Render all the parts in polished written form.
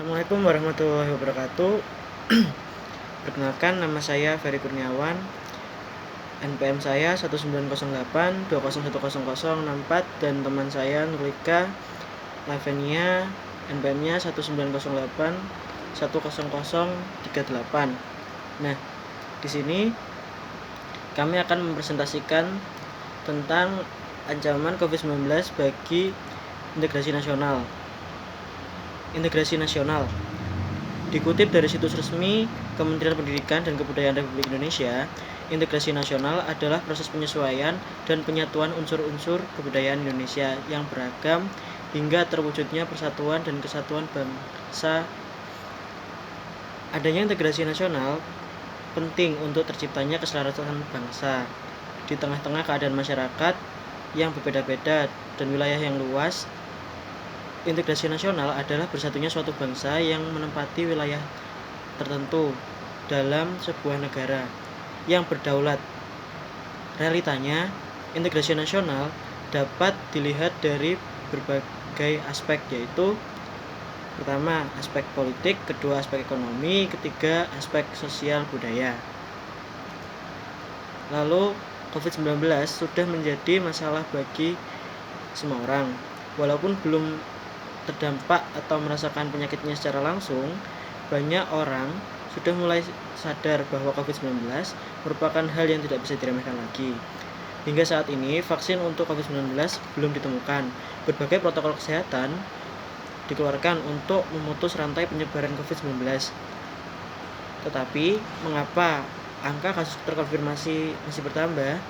Assalamualaikum warahmatullahi wabarakatuh. Perkenalkan, nama saya Ferry Kurniawan. NPM saya 1908201064 dan teman saya Nurlika Lavenia, NPM-nya 1908100038. Nah, di sini kami akan mempresentasikan tentang ancaman COVID-19 bagi integrasi nasional. Dikutip dari situs resmi Kementerian Pendidikan dan Kebudayaan Republik Indonesia, integrasi nasional adalah proses penyesuaian dan penyatuan unsur-unsur kebudayaan Indonesia yang beragam hingga terwujudnya persatuan dan kesatuan bangsa. Adanya integrasi nasional penting untuk terciptanya keselarasan bangsa di tengah-tengah keadaan masyarakat yang berbeda-beda dan wilayah yang luas. Integrasi nasional adalah bersatunya suatu bangsa yang menempati wilayah tertentu dalam sebuah negara yang berdaulat. Realitanya, integrasi nasional dapat dilihat dari berbagai aspek, yaitu pertama, aspek politik, kedua, aspek ekonomi, ketiga, aspek sosial budaya. Lalu, COVID-19 sudah menjadi masalah bagi semua orang. Walaupun belum terdampak atau merasakan penyakitnya secara langsung, banyak orang sudah mulai sadar bahwa COVID-19 merupakan hal yang tidak bisa diremehkan lagi. Hingga saat ini, vaksin untuk COVID-19 belum ditemukan. Berbagai protokol kesehatan dikeluarkan untuk memutus rantai penyebaran COVID-19. Tetapi, mengapa angka kasus terkonfirmasi masih bertambah?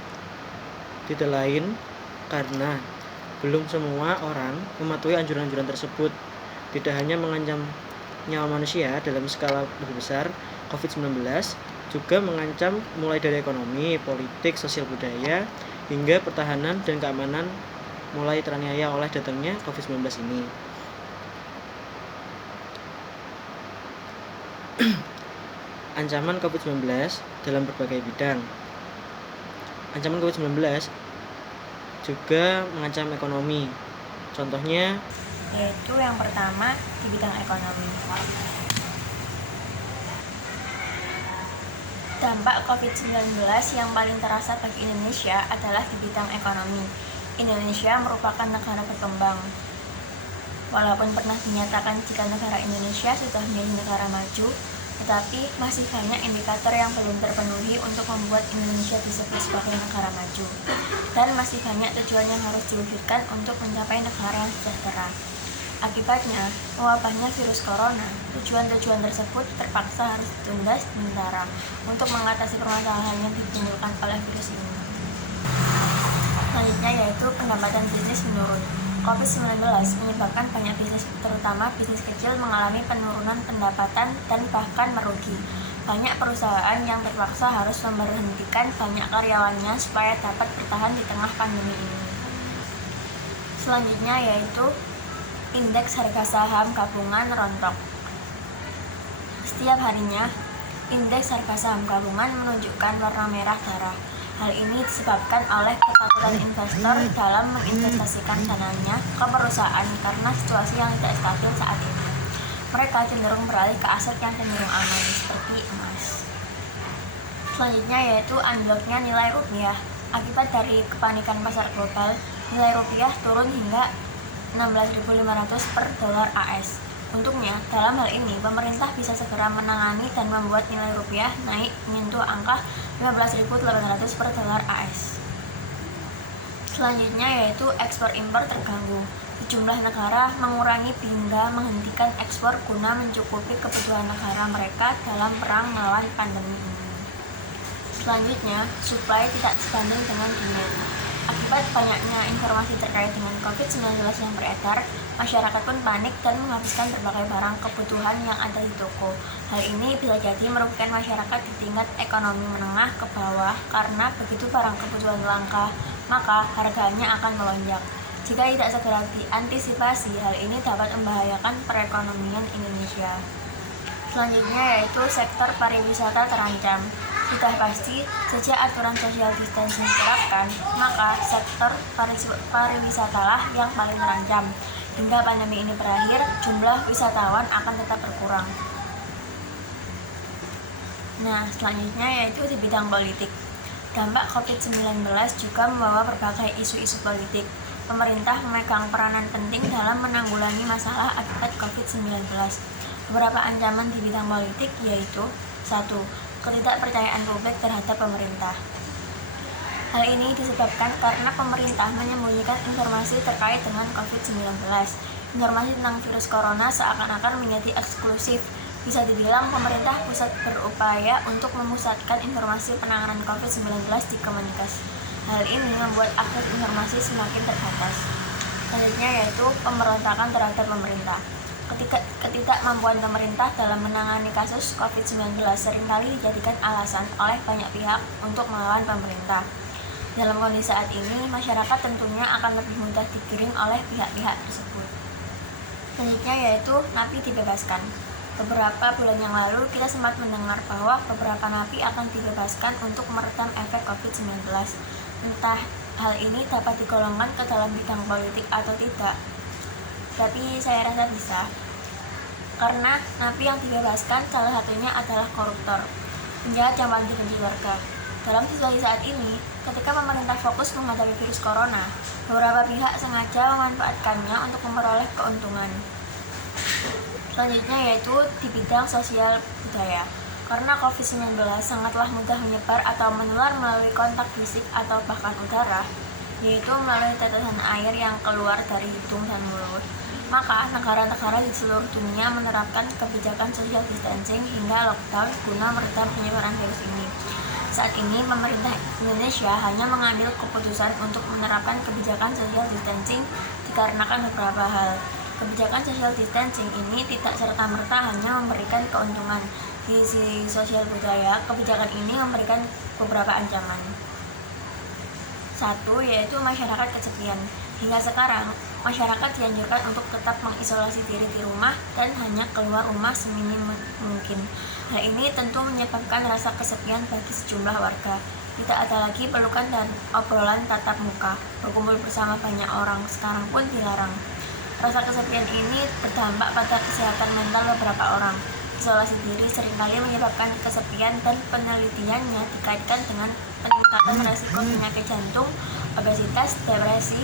Tidak lain karena belum semua orang mematuhi anjuran-anjuran tersebut. Tidak hanya mengancam nyawa manusia dalam skala lebih besar, COVID-19 juga mengancam mulai dari ekonomi, politik, sosial budaya, hingga pertahanan dan keamanan mulai teraniaya oleh datangnya COVID-19 ini. Ancaman COVID-19 dalam berbagai bidang. Ancaman COVID-19 juga mengancam ekonomi. Contohnya yaitu yang pertama di bidang ekonomi. Dampak COVID-19 yang paling terasa bagi Indonesia adalah di bidang ekonomi. Indonesia merupakan negara berkembang. Walaupun pernah dinyatakan jika negara Indonesia sudah menjadi negara maju, tetapi masih banyak indikator yang belum terpenuhi untuk membuat Indonesia disebut sebagai negara maju. Dan masih banyak tujuan yang harus diwujudkan untuk mencapai negara yang sejahtera. Akibatnya, mewabahnya virus corona, tujuan-tujuan tersebut terpaksa harus ditunda sementara untuk mengatasi permasalahan yang ditimbulkan oleh virus ini. Selanjutnya yaitu pendapatan bisnis menurun. COVID-19 menyebabkan banyak bisnis, terutama bisnis kecil, mengalami penurunan pendapatan dan bahkan merugi. Banyak perusahaan yang terpaksa harus memberhentikan banyak karyawannya supaya dapat bertahan di tengah pandemi ini. Selanjutnya yaitu indeks harga saham gabungan rontok. Setiap harinya, indeks harga saham gabungan menunjukkan warna merah darah. Hal ini disebabkan oleh ketakutan investor dalam menginvestasikan dananya ke perusahaan karena situasi yang tidak stabil saat ini. Mereka cenderung beralih ke aset yang cenderung aman, seperti emas. Selanjutnya yaitu anjloknya nilai rupiah. Akibat dari kepanikan pasar global, nilai rupiah turun hingga 16.500 per dolar AS. Untuknya, dalam hal ini, pemerintah bisa segera menangani dan membuat nilai rupiah naik menyentuh angka 15.800 per dolar AS. Selanjutnya yaitu ekspor-impor terganggu. Sejumlah negara mengurangi hingga menghentikan ekspor guna mencukupi kebutuhan negara mereka dalam perang melawan pandemi ini. Selanjutnya, supply tidak sebanding dengan demand. Akibat banyaknya informasi terkait dengan COVID-19 yang beredar, masyarakat pun panik dan menghabiskan berbagai barang kebutuhan yang ada di toko. Hal ini bisa jadi merugikan masyarakat di tingkat ekonomi menengah ke bawah karena begitu barang kebutuhan langka, maka harganya akan melonjak. Jika tidak segera diantisipasi, hal ini dapat membahayakan perekonomian Indonesia. Selanjutnya yaitu sektor pariwisata terancam. Sudah pasti, sejak aturan social distancing diterapkan, maka sektor pariwisatalah yang paling terancam. Hingga pandemi ini berakhir, jumlah wisatawan akan tetap berkurang. Nah, selanjutnya yaitu di bidang politik. Dampak COVID-19 juga membawa berbagai isu-isu politik. Pemerintah memegang peranan penting dalam menanggulangi masalah akibat COVID-19. Beberapa ancaman di bidang politik yaitu 1. Ketidakpercayaan publik terhadap pemerintah. Hal ini disebabkan karena pemerintah menyembunyikan informasi terkait dengan COVID-19. Informasi tentang virus corona seakan-akan menjadi eksklusif. Bisa dibilang pemerintah pusat berupaya untuk memusatkan informasi penanganan COVID-19 di Kemenkes. Hal ini membuat akses informasi semakin terbatas. Selanjutnya yaitu pemberontakan terhadap pemerintah. Ketidakmampuan pemerintah dalam menangani kasus COVID-19 seringkali dijadikan alasan oleh banyak pihak untuk melawan pemerintah. Dalam kondisi saat ini, masyarakat tentunya akan lebih mudah digiring oleh pihak-pihak tersebut. Selanjutnya yaitu napi dibebaskan. Beberapa bulan yang lalu, kita sempat mendengar bahwa beberapa napi akan dibebaskan untuk meredam efek COVID-19. Entah hal ini dapat digolongkan ke dalam bidang politik atau tidak, tapi saya rasa bisa. Karena napi yang dibebaskan salah satunya adalah koruptor, penjahat yang paling dibenci warga. Dalam situasi saat ini, ketika pemerintah fokus menghadapi virus corona, beberapa pihak sengaja memanfaatkannya untuk memperoleh keuntungan. Selanjutnya yaitu di bidang sosial budaya. Karena COVID-19 sangatlah mudah menyebar atau menular melalui kontak fisik atau bahkan udara, yaitu melalui tetesan air yang keluar dari hidung dan mulut. Maka negara-negara di seluruh dunia menerapkan kebijakan social distancing hingga lockdown guna meredam penyebaran virus ini. Saat ini pemerintah Indonesia hanya mengambil keputusan untuk menerapkan kebijakan social distancing dikarenakan beberapa hal. Kebijakan social distancing ini tidak serta-merta hanya memberikan keuntungan. Di sisi sosial budaya, kebijakan ini memberikan beberapa ancaman. 1. Yaitu masyarakat kesepian. Hingga sekarang, masyarakat dianjurkan untuk tetap mengisolasi diri di rumah dan hanya keluar rumah seminim mungkin. Hal ini tentu menyebabkan rasa kesepian bagi sejumlah warga. Tidak ada lagi pelukan dan obrolan tatap muka. Berkumpul bersama banyak orang sekarang pun dilarang. Rasa kesepian ini berdampak pada kesehatan mental beberapa orang. Isolasi diri seringkali menyebabkan kesepian dan penelitiannya dikaitkan dengan peningkatan resiko penyakit jantung, obesitas, depresi,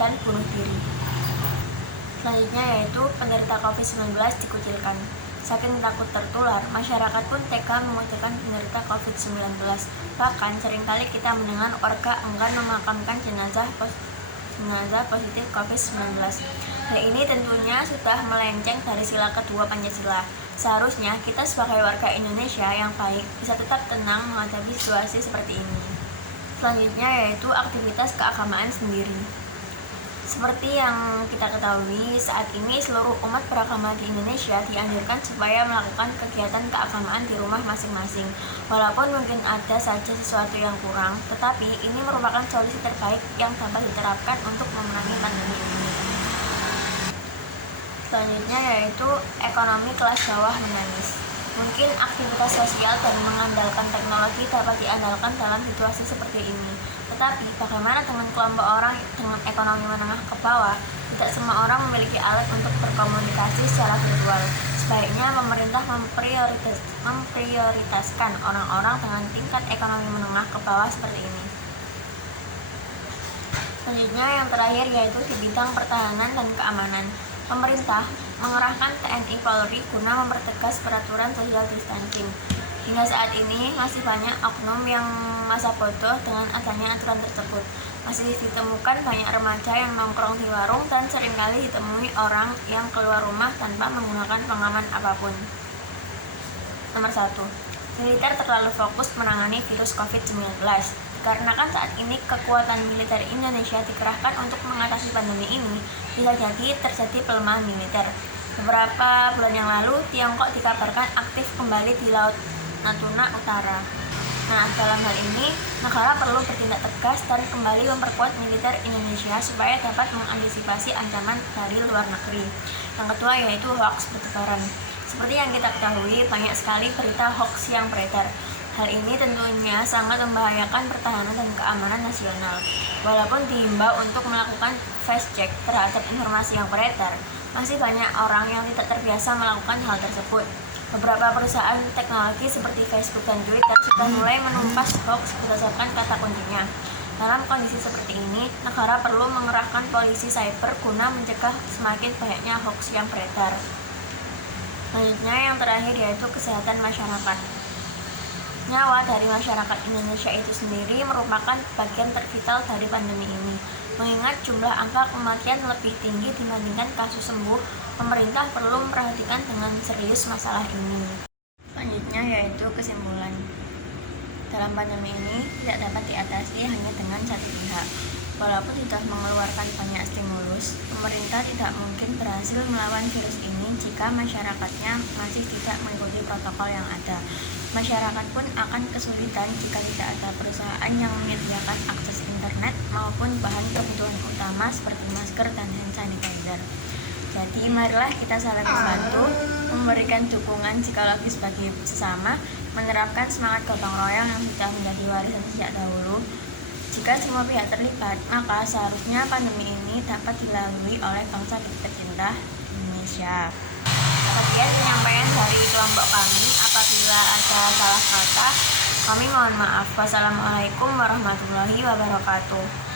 dan bunuh diri. Selanjutnya yaitu penderita COVID-19 dikucilkan. Saking takut tertular, masyarakat pun tega mengucilkan penderita COVID-19. Bahkan seringkali kita mendengar warga enggan memakamkan jenazah positif COVID-19. Hal ini tentunya sudah melenceng dari sila kedua Pancasila. Seharusnya kita sebagai warga Indonesia yang baik bisa tetap tenang menghadapi situasi seperti ini. Selanjutnya yaitu aktivitas keagamaan sendiri. Seperti yang kita ketahui, saat ini seluruh umat beragama di Indonesia dianjurkan supaya melakukan kegiatan keagamaan di rumah masing-masing. Walaupun mungkin ada saja sesuatu yang kurang, tetapi ini merupakan solusi terbaik yang dapat diterapkan untuk memenangi pandemi ini. Selanjutnya yaitu ekonomi kelas bawah menangis. Mungkin aktivitas sosial dan mengandalkan teknologi dapat diandalkan dalam situasi seperti ini. Tetapi bagaimana dengan kelompok orang dengan ekonomi menengah ke bawah? Tidak semua orang memiliki alat untuk berkomunikasi secara virtual. Sebaiknya pemerintah memprioritaskan orang-orang dengan tingkat ekonomi menengah ke bawah seperti ini. Selanjutnya yang terakhir yaitu di bidang pertahanan dan keamanan. Pemerintah mengerahkan TNI Polri guna mempertegas peraturan social distancing. Hingga saat ini masih banyak oknum yang masa bodoh dengan adanya aturan tersebut. Masih ditemukan banyak remaja yang nongkrong di warung dan seringkali ditemui orang yang keluar rumah tanpa menggunakan pengaman apapun. Nomor 1. Militer terlalu fokus menangani virus COVID-19. Dikarenakan saat ini kekuatan militer Indonesia dikerahkan untuk mengatasi pandemi ini, bisa jadi terjadi pelemahan militer. Beberapa bulan yang lalu, Tiongkok dikabarkan aktif kembali di Laut Natuna Utara. Nah, dalam hal ini, negara perlu bertindak tegas dan kembali memperkuat militer Indonesia supaya dapat mengantisipasi ancaman dari luar negeri. Yang kedua yaitu hoax bertebaran. Seperti yang kita ketahui, banyak sekali berita hoax yang beredar. Hal ini tentunya sangat membahayakan pertahanan dan keamanan nasional. Walaupun diimbau untuk melakukan fact check terhadap informasi yang beredar, masih banyak orang yang tidak terbiasa melakukan hal tersebut. Beberapa perusahaan teknologi seperti Facebook dan Twitter sudah mulai menumpas hoax berdasarkan kata kuncinya. Dalam kondisi seperti ini, negara perlu mengerahkan polisi cyber guna mencegah semakin banyaknya hoax yang beredar. Selanjutnya yang terakhir yaitu kesehatan masyarakat. Nyawa dari masyarakat Indonesia itu sendiri merupakan bagian tervital dari pandemi ini. Mengingat jumlah angka kematian lebih tinggi dibandingkan kasus sembuh, pemerintah perlu memperhatikan dengan serius masalah ini. Selanjutnya yaitu kesimpulan. Dalam pandemi ini tidak dapat diatasi hanya dengan satu pihak. Walaupun sudah mengeluarkan banyak stimulus, pemerintah tidak mungkin berhasil melawan virus ini jika masyarakatnya masih tidak mengikuti protokol yang ada. Masyarakat pun akan kesulitan jika tidak ada perusahaan yang menyediakan akses internet maupun bahan kebutuhan utama seperti masker dan hand sanitizer. Jadi marilah kita saling membantu, memberikan dukungan psikologis bagi sesama, menerapkan semangat gotong royong yang sudah menjadi warisan sejak dahulu. Jika semua pihak terlibat, maka seharusnya pandemi ini dapat dilalui oleh bangsa tercinta Indonesia. Sekian penyampaian dari kelompok kami. Apabila ada salah kata, kami mohon maaf. Wassalamualaikum warahmatullahi wabarakatuh.